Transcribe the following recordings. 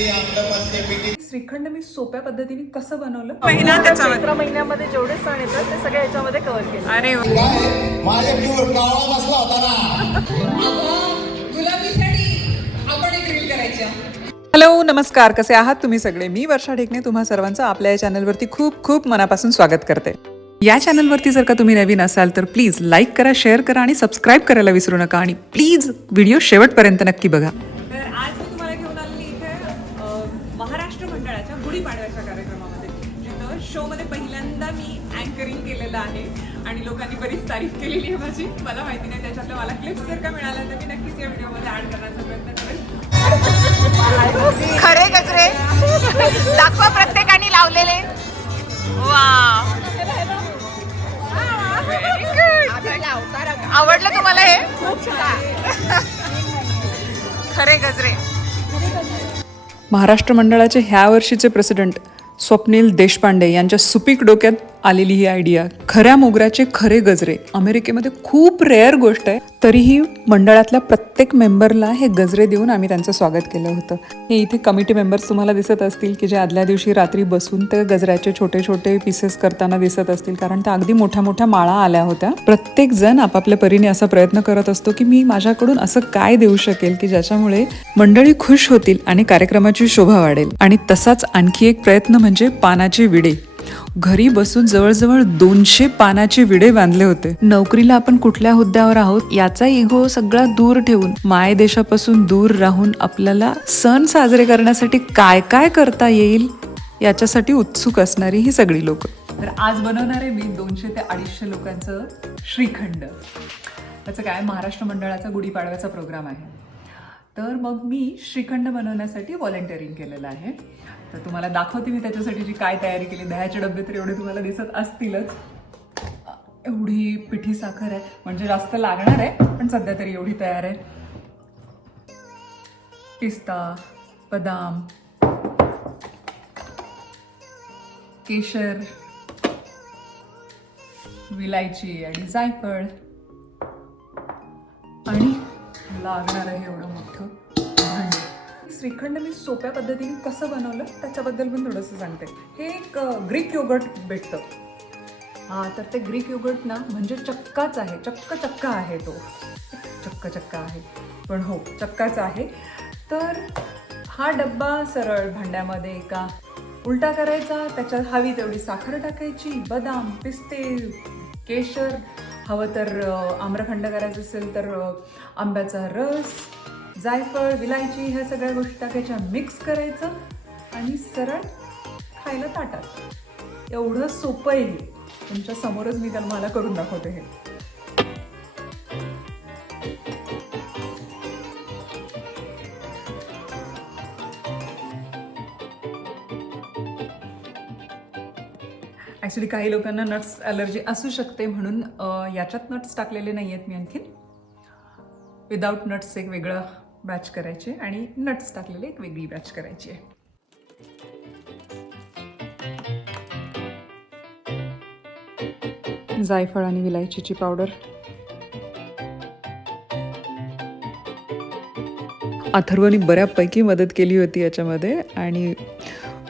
श्रीखंड मी सोप्या पद्धतीने कसं बनवलं? महिना त्याच्यामध्ये. चैत्र महिन्यामध्ये जेवढे सण येतात ते सगळे याच्यामध्ये कव्हर केले. अरे माझ्या काळा बसला होता ना हॅलो नमस्कार. कसे आहात तुम्ही सगळे? मी वर्षा ढेकणे. तुम्हा सर्वांचं आपल्या या चॅनलवरती खूप खूप मनापासून स्वागत करते. या चॅनलवरती जर का तुम्ही नवीन असाल तर प्लीज लाईक करा शेअर करा आणि सबस्क्राईब करायला विसरू नका. आणि प्लीज व्हिडिओ शेवटपर्यंत नक्की बघा. केलेली आहे माझी मला माहिती नाही त्याच्यातल्या मला क्लिप्स जर का मिळाल्या तर मी नक्कीच या व्हिडिओमध्ये ऍड करण्याचा प्रयत्न करेन. खरे गजरे दाखवा प्रत्येकाने लावलेले. वा आवडलं तुम्हाला हे? खरे गजरे महाराष्ट्र मंडळाचे ह्या वर्षीचे प्रेसिडेंट स्वप्नील देशपांडे यांच्या सुपीक डोक्यात आलेली ही आयडिया खऱ्या मोगऱ्याचे खरे गजरे. अमेरिकेमध्ये खूप रेअर गोष्ट आहे. तरीही मंडळातल्या प्रत्येक मेंबरला हे गजरे देऊन आम्ही त्यांचं स्वागत केलं होतं. हे इथे कमिटी मेंबर्स तुम्हाला दिसत असतील की जे आदल्या दिवशी रात्री बसून ते गजऱ्याचे छोटे छोटे पीसेस करताना दिसत असतील. कारण त्या अगदी मोठ्या मोठ्या माळा आल्या होत्या. प्रत्येक जण आपापल्या परीने असा प्रयत्न करत असतो की मी माझ्याकडून असं काय देऊ शकेल की ज्याच्यामुळे मंडळी खुश होतील आणि कार्यक्रमाची शोभा वाढेल. आणि तसाच आणखी एक प्रयत्न म्हणजे पानाचे विडे. घरी बसून जवळजवळ दोनशे पानाचे विडे बांधले होते. नोकरीला आपण कुठल्या हुद्द्यावर आहोत याचा इगो सगळा दूर ठेवून माय देशापासून दूर राहून आपल्याला सण साजरे करण्यासाठी काय काय करता येईल याच्यासाठी उत्सुक असणारी ही सगळी लोक. तर आज बनवणार आहे मी दोनशे ते अडीचशे लोकांचं श्रीखंड. त्याचं काय? महाराष्ट्र मंडळाचा गुढीपाडव्याचा प्रोग्राम आहे. तर मग मी श्रीखंड बनवण्यासाठी व्हॉलेंटिअरिंग केलेलं आहे. तर तुम्हाला दाखवते मी त्याच्यासाठी जी काय तयारी केली. दह्याचे डबे तर एवढे तुम्हाला दिसत असतीलच. एवढी पिठी साखर आहे. म्हणजे जास्त लागणार आहे पण सध्या तरी एवढी तयार आहे. पिस्ता बदाम केशर विलायची आणि जायफळ. आणि लागणार आहे एवढं मोठं. श्रीखंड मी सोप्या पद्धतीने कसं बनवलं त्याच्याबद्दल पण थोडंसं सांगते. हे एक ग्रीक योगर्ट भेटतं. हा तर ते ग्रीक योगर्ट ना म्हणजे चक्काच आहे. चक्क चक्का आहे तो. चक्क चक्का आहे. पण हो चक्काच आहे. तर हा डब्बा सरळ भांड्यामध्ये एका उलटा करायचा त्याच्यात हवी तेवढी साखर टाकायची बदाम पिस्ते केशर हवं तर आम्रखंड करायचं असेल तर आंब्याचा रस जायफळ विलायची ह्या सगळ्या गोष्टी टाकायच्या मिक्स करायचं आणि सरळ खायला ताटात. एवढं सोपं आहे हे. तुमच्या समोरच मी त्याला मला करून दाखवते हे. ॲक्च्युली काही लोकांना नट्स ॲलर्जी असू शकते म्हणून याच्यात नट्स टाकलेले नाही आहेत मी आणखीन. विदाऊट नट्स एक वेगळं बॅच करायचे आणि नट्स टाकलेले एक वेगळी बॅच करायची आहे. जायफळ आणि विलायचीची पावडर अथर्वनी बऱ्यापैकी मदत केली होती याच्यामध्ये आणि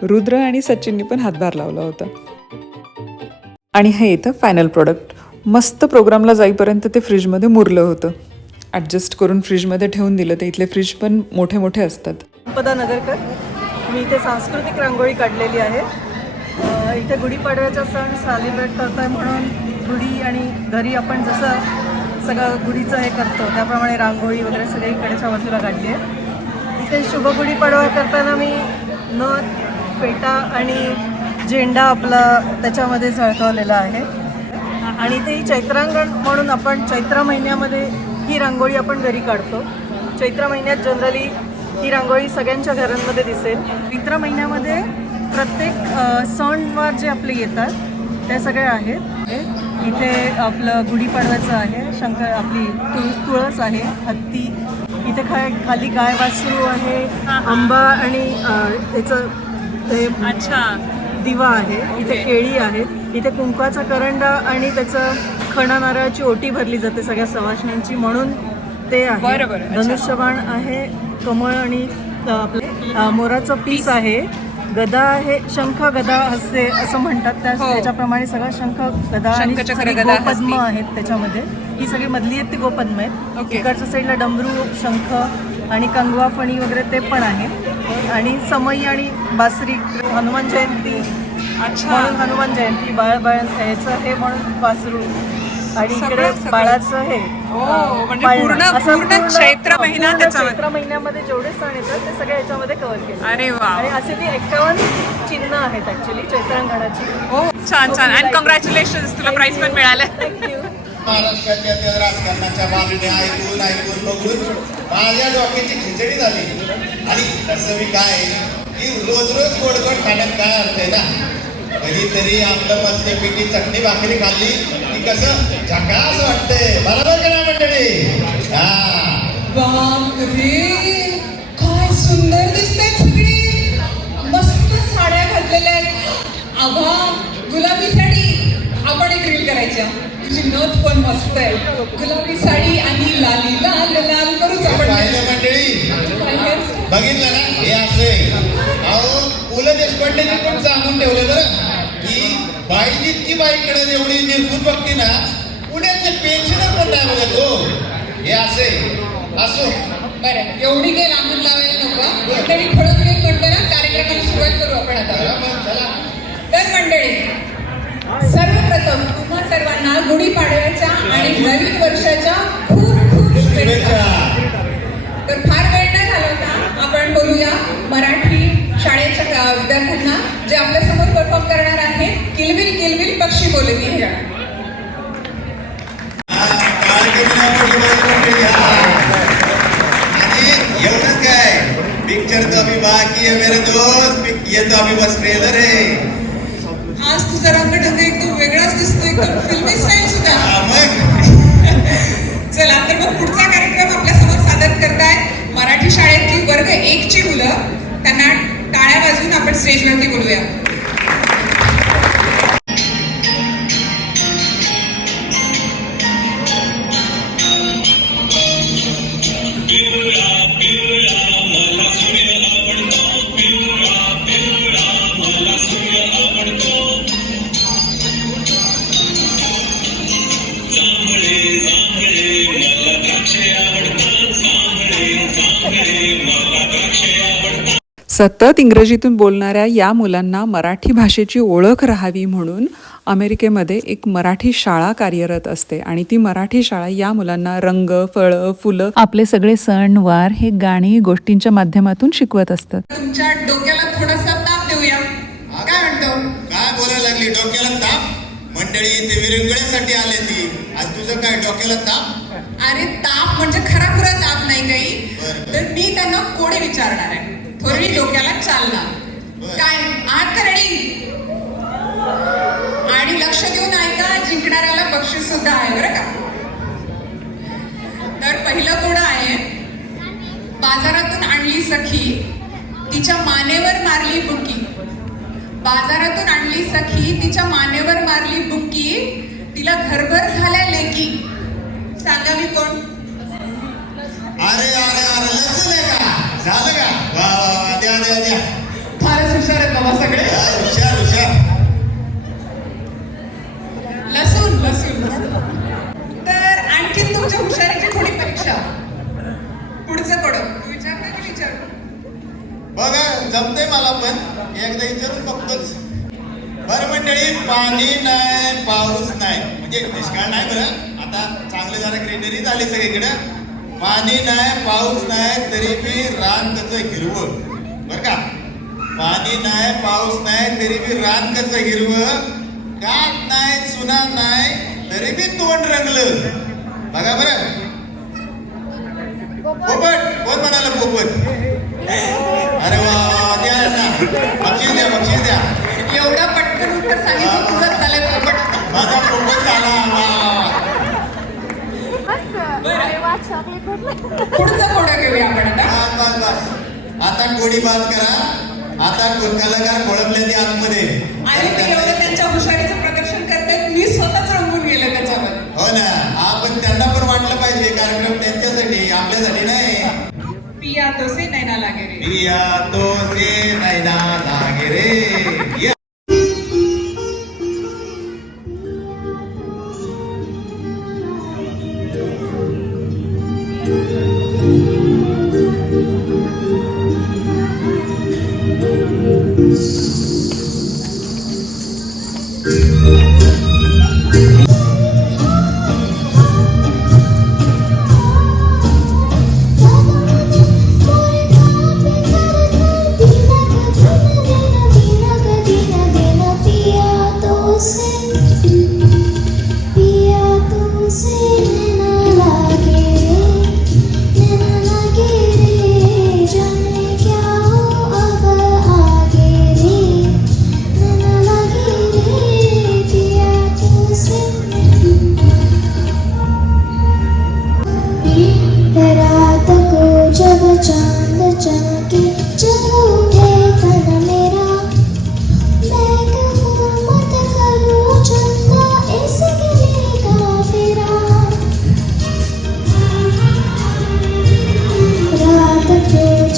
रुद्र आणि सचिननी पण हातभार लावला होता. आणि हे इथं फायनल प्रोडक्ट मस्त प्रोग्रामला जाईपर्यंत ते फ्रीजमध्ये मुरलं होतं. ॲडजस्ट करून फ्रीजमध्ये ठेवून दिलं. तर इथले फ्रीज पण मोठे मोठे असतात. संपदा नगरकर मी इथे सांस्कृतिक रांगोळी काढलेली आहे. इथे गुढीपाडव्याचा सण सेलिब्रेट करतोय म्हणून गुढी आणि घरी आपण जसं सगळं गुढीचं हे करतो त्याप्रमाणे रांगोळी वगैरे सगळी इकडेच्या बाजूला काढली आहे. इथे शुभ गुढीपाडवा करताना मी नथ फेटा आणि झेंडा आपला त्याच्यामध्ये झळकवलेला आहे. आणि ते चैत्रांगण म्हणून आपण चैत्र महिन्यामध्ये ही रांगोळी आपण घरी काढतो. चैत्र महिन्यात जनरली ही रांगोळी सगळ्यांच्या घरांमध्ये दिसेल. चैत्र महिन्यामध्ये प्रत्येक सणवार जे आपले येतात ते सगळे आहेत. इथे आपलं गुढीपाडव्याचं आहे शंकर आपली तुळ तुळस आहे हत्ती. इथे खा खाली गाय वासरू आहे आंबा आणि त्याचं ते अच्छा. दिवा आहे. इथे केळी आहे इथे कुंकवाचा करंडा आणि त्याचं खणा नारळाची ओटी भरली जाते सगळ्या सवाशण्यांची म्हणून ते आहे. धनुष्यबाण आहे कमळ आणि आपलं मोराचं पीस आहे. गदा आहे शंख गदा हस्ते असं म्हणतात. त्या हो. त्याच्याप्रमाणे सगळं शंख गदा आणि हस्ती. आहेत त्याच्यामध्ये. ही सगळी मधली आहेत ती गोपद्म आहेत. इकडच्या साईडला डमरू शंख आणि कंगवा फणी वगैरे ते पण आहे. आणि समई आणि बासरी हनुमान जयंती. अच्छा. म्हणून हनुमान जयंती बाळ बाळ ह्याचं हे म्हणून वासरू. आणि इकडे. बाळाचं हे अं, म्हणजे पाळणं. पूर्ण- असं पूर्ण चैत्र हां, महिना पूर्ण त्याच्यामध्ये. चैत्र महिन्यामध्ये जेवढे सण येतात ते सगळे याच्यामध्ये कव्हर केले अरे वा आणि असे ती एक्कावन्न चिन्ह आहेत ऍक्च्युली चैत्रांगणाची. हो छान छान. आणि कॉंग्रॅच्युलेशन तुला प्राइज पण मिळालं. थँक्यू महाराष्ट्राच्या त्या राजकारणाच्या बातम्या ऐकून ऐकून बघून माझ्या डोक्याची खिचडी झाली. आणि तसं मी काय की रोज रोज गोड गोड खाण्यात काय अर्थ आहे ना? कधीतरी आपलं मस्तपैकी चटणी भाकरी खाल्ली की कसं झकास वाटतंय. बरोबर का ना मंडळी? बाप रे. काय सुंदर दिसतायत सगळे. मस्त साड्या घातलेल्या आहेत. आभा गुलाबी साडी. आपण एक रील करायच्या तुझी नथ पण मस्त आहे. गुलाबी साडी आणि लाली लाल लाल करूच आपण. मंडळी? बघितलं ना? हे असे अहो पु ल देशपांडेंनी पण सांगून ठेवलं बरं की बाई जितकी बाईकडे एवढी निर्भूत बघते ना पुण्यातले पेन्शनर पण नाही बघत हो. हे असे असो. बरं एवढी काही लांबून लावायला नको मंडळी थोडं वेळ म्हणतो ना कार्यक्रमाला सुरुवात करू आपण आता. तर मंडळी सर्वप्रथम तुम्हा सर्वांना गुढीपाडव्याच्या आणि नवीन वर्षाच्या तो अभी बस ट्रेलर है आज तुझा रंगढंग एकदम वेगळाच दिसतो एकदम फिल्मी स्टाईल सुद्धा. हा, चला तर मग पुढचा कार्यक्रम आपल्यासमोर सादर करतायत मराठी शाळेतली वर्ग एक ची मुलं त्यांना टाळ्या वाजवून आपण स्टेजवरती बोलूया. सतत इंग्रजीतून बोलणाऱ्या या मुलांना मराठी भाषेची ओळख राहावी म्हणून अमेरिकेमध्ये एक मराठी शाळा कार्यरत असते आणि ती मराठी शाळा या मुलांना रंग फळं फुलं आपले सगळे सण वार हे गाणी गोष्टींच्या माध्यमातून शिकवत असतात. तुमच्या डोक्याला थोडासा ताप देऊया. काय म्हणतो? काय बोलायला लागली? डोक्याला ताप? मंडळी इथे विरंगुळ्यासाठी आले ती. आज तुझं काय? डोक्याला ताप? अरे ताप म्हणजे खरा खरा ताप नाही काही. तर मी त्यांना कोणी विचारणार आहे. थोडी डोक्याला चालना बरं. काय? आत का रेडी आणि लक्ष देऊन ऐका जिंकणाऱ्याला बक्षीस सुद्धा आहे बरं का? तर पहिलं कोण आहे? बाजारातून आणली सखी. तिच्या मानेवर मारली बुक्की. बाजारातून आणली सखी तिच्या मानेवर मारली बुक्की. तिला घरभर झाल्या लेकी. सांगा मी कोण? अरे अरे अरे का? झालं का? वा वा वा द्या द्या द्या. फारच हुशार आहेत बाबा सगळे. हा, हुशार हुशार. लसूण लसूण तर आणखीन तुमच्या हुशारीची थोडी परीक्षा. पुढचं कोण विचारता की विचारू बघा जमते मला पण. एकदा विचारून बघतोच. बरं मंडळी पाणी नाही पाऊस नाही. म्हणजे दुष्काळ नाही बरं. आता चांगले जरा ग्रीनरी झाली सगळीकडे. पाणी नाही पाऊस नाही तरी बी रान कसं हिरवं. बरं का? पाणी नाही पाऊस नाही तरी बी रान कसं हिरवं. काट नाही चुना नाही तरी बी तोंड रंगलं. बघा बरं. पोपट कोण म्हणाला पोपट? अरे वा द्या ना. बक्षीस द्या बक्षीस द्या. एवढा पटकन उत्तर सांगितलं तुझं झालंय पोपट. माझा पोपट झाला. वा पुढचं कोण घेऊया आपण आता? बस बस बस. आता गोडी बाज करा. आता को- कलाकार खोळंबले ते आतमध्ये. आणि ते एवढं त्यांच्या हुशारीचं प्रदर्शन करतायत मी स्वतःच रंगून गेले त्याच्यामध्ये. हो ना. आपण त्यांना पण वाटलं पाहिजे कार्यक्रम त्यांच्यासाठी आपल्यासाठी नाही. पिया तो से नैना लागे रे. पिया तो से नैना लागे रे. या.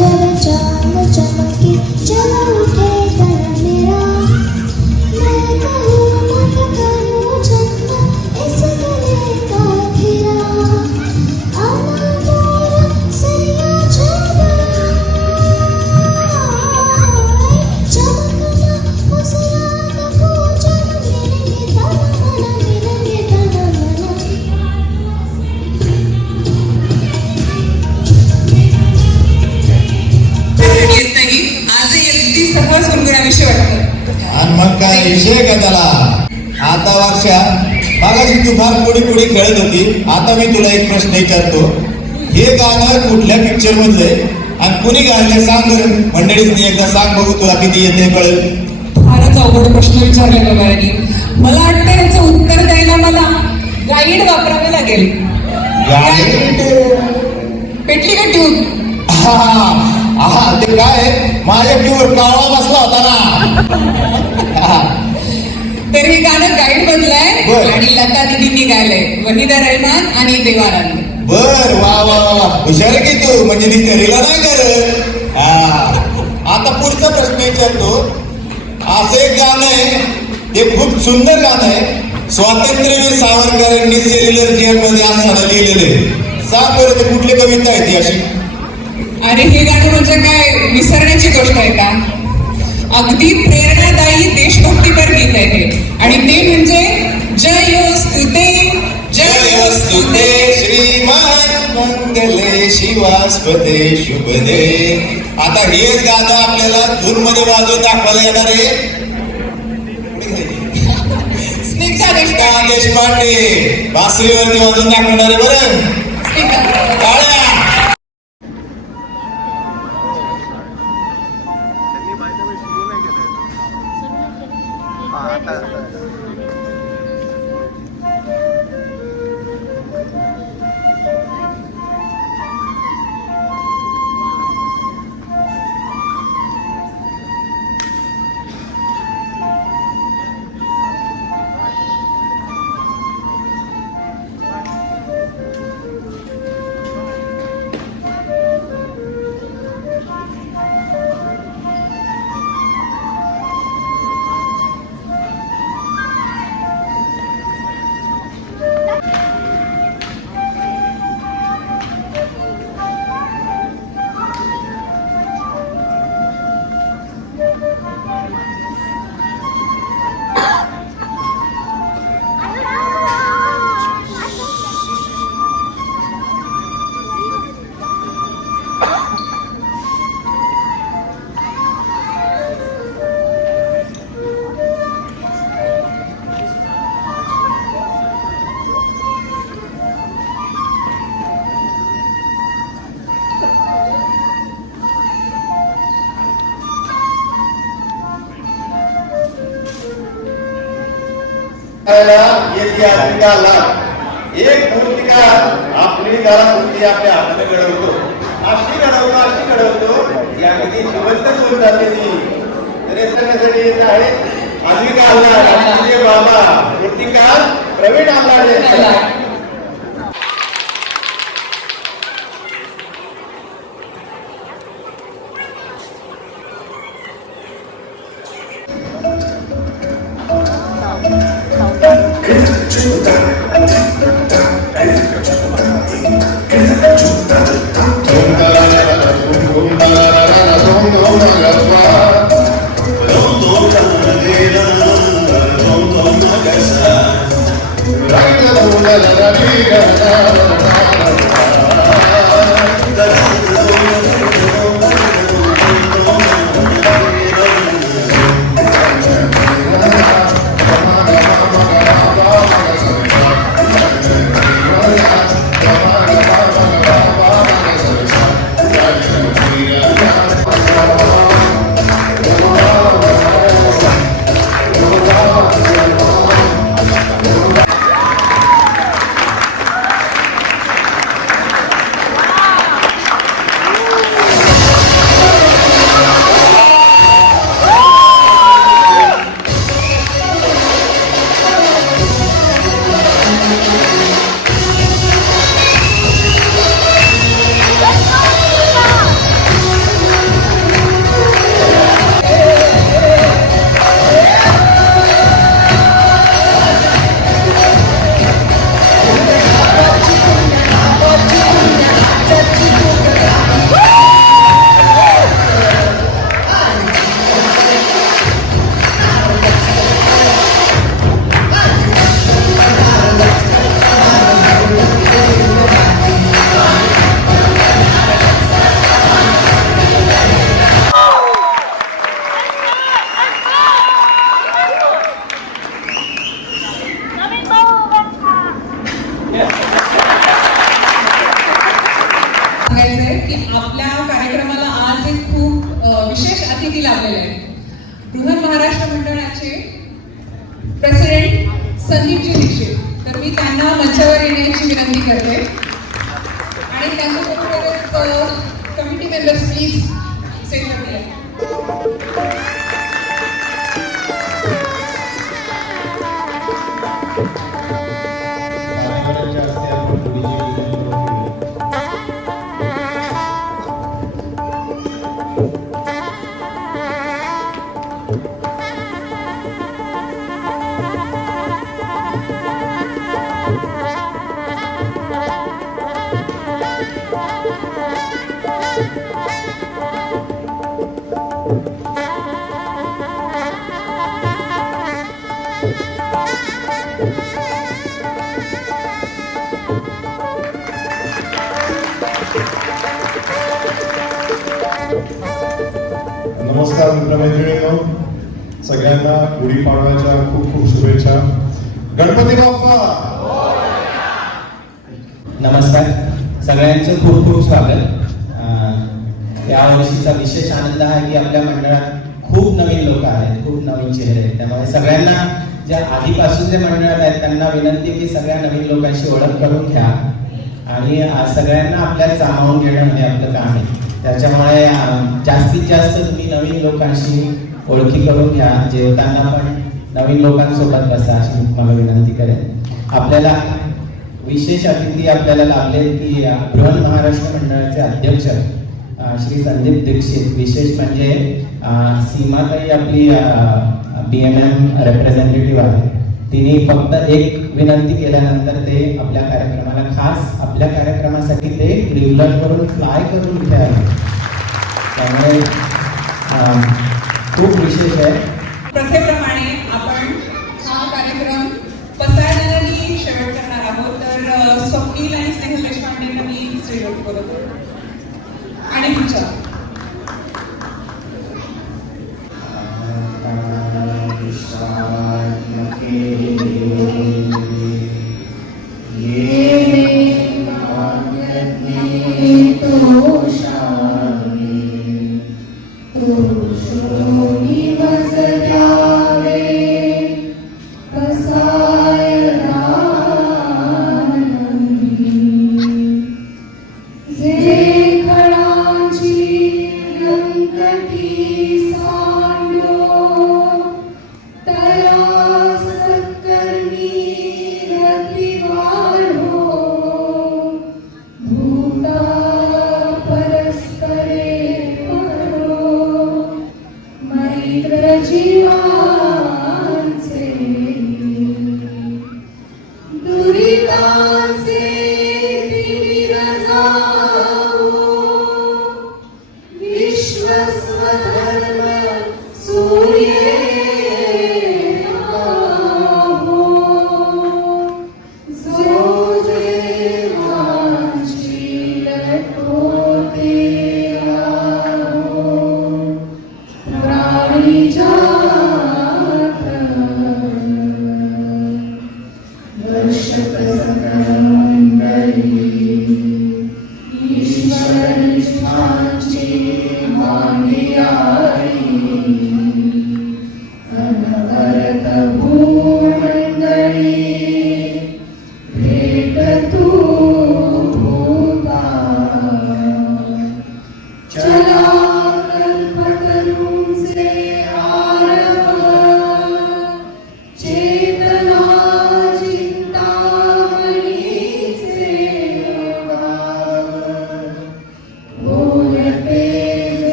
चल चल चमकी चल उठे पुढे खेळत होती. आता मी तुला एक प्रश्न विचारतो. हे गाणं कुठल्या पिक्चर मधलंय आणि कुणी गायलं सांग बरं. मंडळीच एकदा सांग बघू तुला किती येते कळेल. फारच अवघड प्रश्न विचारले मला वाटतं याचं उत्तर द्यायला मला गाईड वापरावे लागेल. पेटली का ट्यूब? हा हा ते काय? माझ्या ट्यूवर काळा बसला होता ना. तर हे गाणं गाईड मधलंय बरं. आणि लता दिदींनी गायलंय. वहिदा रहमान आणि देवानंद. बर वा वा वा हुशार की तू? म्हणजे ती तरीला नाही करत. हा. आता पुढचा प्रश्न विचारतो. असं एक गाणं आहे. ते खूप सुंदर गाणं आहे. स्वातंत्र्यवीर सावरकरांनी सेल्युलर जेल मध्ये असताना लिहिलेलं आहे. सांग बरं ते कुठली कविता आहे ती अशी? अरे हे गाणं म्हणजे काय? विसरण्याची गोष्ट आहे का? अगदी प्रेरणादायी देशभक्तीपर गीत आहे हे. आणि ते म्हणजे जयोस्तुते जयोस्तुते श्रीमान मंगले शिवास्पदे शुभदे. आता हेच गाणं आपल्याला धून मध्ये वाजवून दाखवायला येणार आहे. स्निग्धा देशपांडे. बासरीवरती वाजून दाखवणार आहे बरं. ऐतिहासिकाला एक आपली जरा आपल्या हाताने घडवतो? अशी घडवतो अशी घडवतो. या कधी जिवंत होऊन जाते ती रेसण्यासाठी येत आहे अन्विका आल्हाड आणि बाबा मूर्तिकार Pravin Alhad And can the committee members please? नमस्कार मित्रमैत्रिणींनो. सगळ्यांना गुढीपाडव्याच्या खूप खूप शुभेच्छा. गणपती बाप्पा! नमस्कार. सगळ्यांचं खूप खूप स्वागत. या वर्षीचा विशेष आनंद आहे की आपल्या मंडळात खूप नवीन लोक आहेत खूप नवीन चेहरे आहेत. त्यामुळे सगळ्यांना ज्या आधीपासून जे मंडळात आहेत त्यांना विनंती की सगळ्या नवीन लोकांशी ओळख करून घ्या. आणि सगळ्यांना आपल्याला सामावून घेणं हे आपलं काम आहे. त्याच्यामुळे जास्तीत जास्त तुम्ही नवीन लोकांशी ओळखी करून घ्या. जेवताना पण नवीन लोकांसोबत बसा अशी तुम्हाला विनंती करेन. आपल्याला विशेष अतिथी आपल्याला लाभले की बृहन महाराष्ट्र मंडळाचे अध्यक्ष श्री संदीप दीक्षित. विशेष म्हणजे सीमाताई आपली बी एम एम रिप्रेझेंटेटिव्ह आहे. तिने फक्त एक विनंती केल्यानंतर ते आपल्या कार्यक्रमाला खास आपल्या कार्यक्रमासाठी ते वरून फ्लाय करून इथे आले. त्यामुळे खूप विशेष आहे. प्रथेप्रमाणे आपण हा कार्यक्रम पसायदानाने शेवट करणार आहोत. तर स्वप्नील आणि स्नेहल देशपांडेंना मी स्टेजवर करतो. आणि विचार Thank you.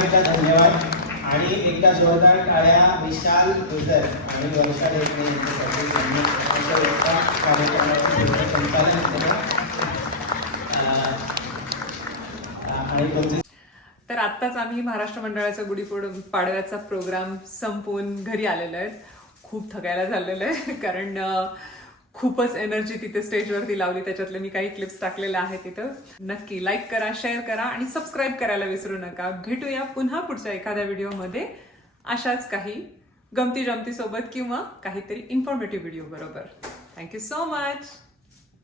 एकदा धन्यवाद. आणि एकदा जोरदार टाळ्या विशाल गुजर आणि वर्षा देशमुख यांच्यासाठी त्यांनी एका कार्यक्रमाचं संचालन केलं. आणि तुमचे तर आत्ताच आम्ही महाराष्ट्र मंडळाचा गुढीपोड पाडव्याचा प्रोग्राम संपवून घरी आलेलो आहेत. खूप थकायला झालेलं आहे कारण खूपच एनर्जी तिथे स्टेजवरती लावली. त्याच्यातले मी काही क्लिप्स टाकलेल्या आहेत तिथं नक्की लाईक करा शेअर करा आणि सबस्क्राईब करायला विसरू नका. भेटूया पुन्हा पुढच्या एखाद्या व्हिडिओमध्ये अशाच काही गमती जमती सोबत किंवा काहीतरी इन्फॉर्मेटिव्ह व्हिडिओ बरोबर. Thank you so much